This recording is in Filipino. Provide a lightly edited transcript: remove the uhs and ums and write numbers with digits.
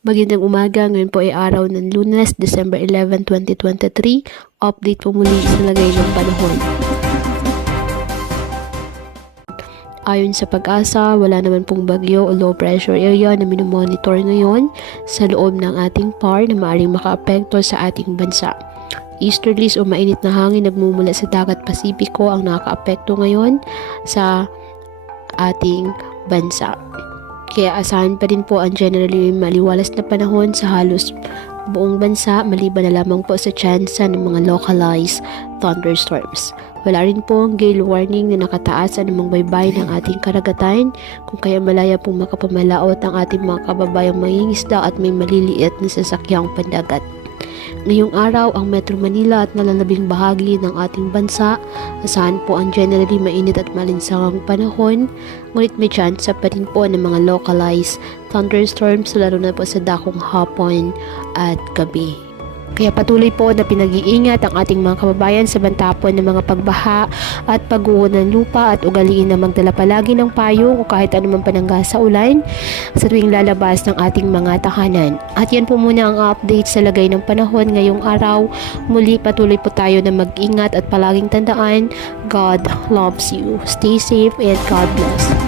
Magandang umaga, ngayon po ay araw ng Lunes, December 11, 2023. Update po muli sa lagay ng panahon. Ayon sa Pag-asa, wala naman pong bagyo o low pressure area na minomonitor ngayon sa loob ng ating PAR na maaaring makaapekto sa ating bansa. Easterlies o mainit na hangin nagmumula sa dagat Pasipiko ang nakakaapekto ngayon sa ating bansa. Kaya asahan pa rin po ang generally maliwalas na panahon sa halos buong bansa maliban na lamang po sa tsansa ng mga localized thunderstorms. Wala rin po ang gale warning na nakataas sa anumang baybayin ng ating karagatan kung kaya malaya pong makapamalaot ang ating mga kababayang mangingisda at may maliliit na sasakyang pandagat. Ngayong araw, ang Metro Manila at nalalabing bahagi ng ating bansa, asahan po ang generally mainit at malinsangang panahon, ngunit may chance pa rin po ng mga localized thunderstorms lalo na po sa dakong hapon at gabi. Kaya patuloy po na pinag-iingat ang ating mga kababayan sa bantapon ng mga pagbaha at pagguho ng lupa at ugaliin na magdala palagi ng payong o kahit anumang panangga sa ulan sa tuwing lalabas ng ating mga tahanan. At yan po muna ang update sa lagay ng panahon ngayong araw. Muli patuloy po tayo na mag-ingat at palaging tandaan, God loves you. Stay safe and God bless.